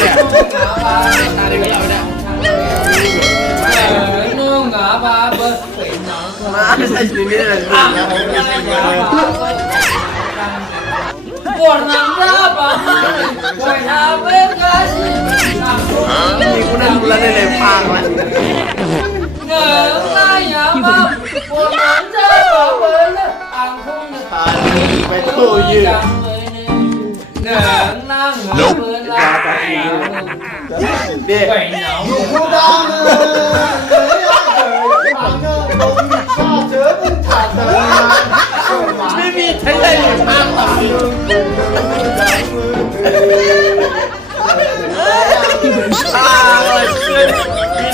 เนี่ยตาดีกับเราเนี่ยน้องหงาบาเบอร์เป็นน้องมาใช่ชีวิตเลยปวดหนังราบอ่ะปวดทาเวกาสินี่กูนั่งแล้วในพังแล้วเงยหน้าหยาบปวดหนังราบอ่ะเบอร์ละอ่างคงจะตายไปตู้ยืดเงยหน้าหงาเบอร์ละเด็กกูดังไม่มีใช้ได้หรือทางต่อ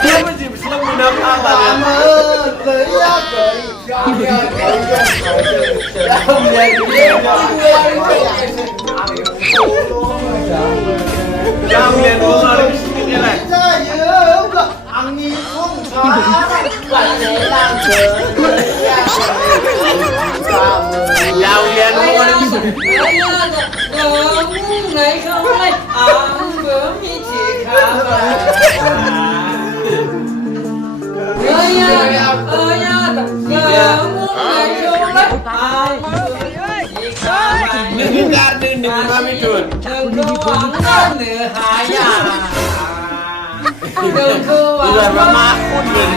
เดี๋ยวมันจะเป็นลมน้ำพังมาเลยยากเลยยาวเรียนรู้อะไรนี่แหละใช่เยอะก็อันนี้พุ่งช้าปัดเลยล่างเฉยยาวเรียนรู้อะไรที่สุดไหนเขาไม่อ่านเบื่อมีที่ขาเฮ้ยยาไหนเขาไม่อ่านเบื่อมีขาหนึ่งการหนึ่งมาไม่จุดหนึ่งคือหวังเหนือหายาหนึ่งคือหวังมาคุณหนึ่ง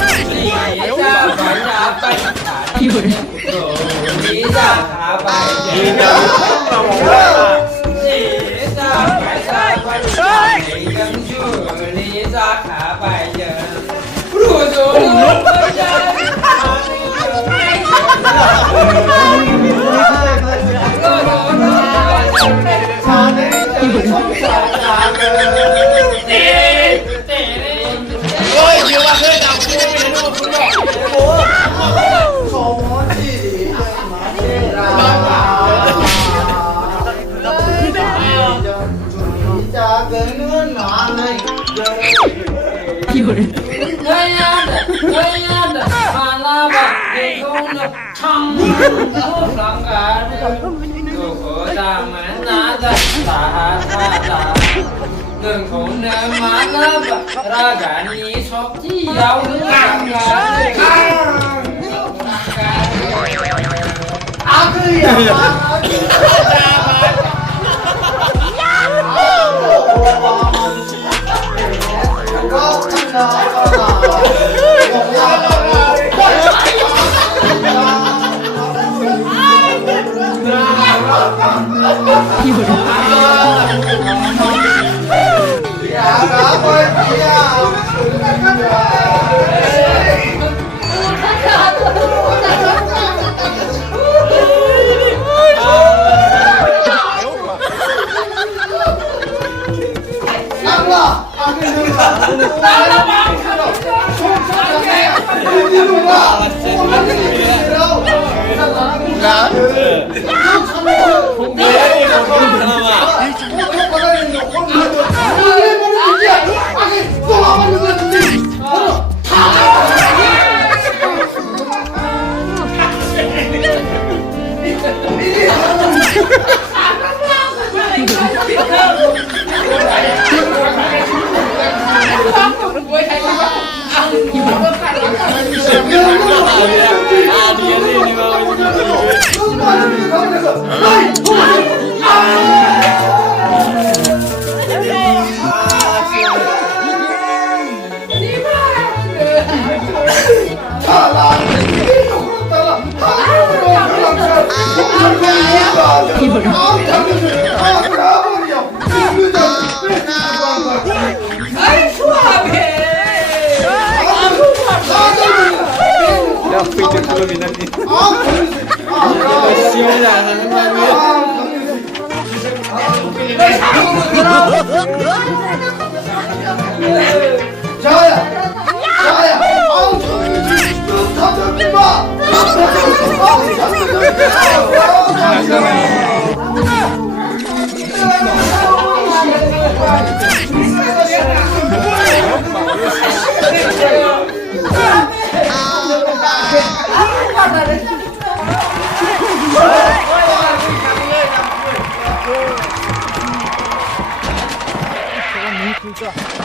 สี่จะฝันจะไปสี่จะขาไปสี่จะต้องสี่จะไปจะไปยังชูสี่จะขาไปเยอะรู้จักรู้จักโอ้ยเดี๋ยวว่าเคยจับกูไม่รู้คุณบอกโอ้ขอมอที่มาเทราจะเกินเงินมาเลยเฮ้ยยันมาลาบะเด็กคนช่างผู้สังกัดดูโคตามันน่าจะตาตาหนึ่งคนเดินมาลาบะรักกันนี้ชอบที่ยาวหรือสังกัดอาคืออย่างก็ขึ้นมา นี่คือก็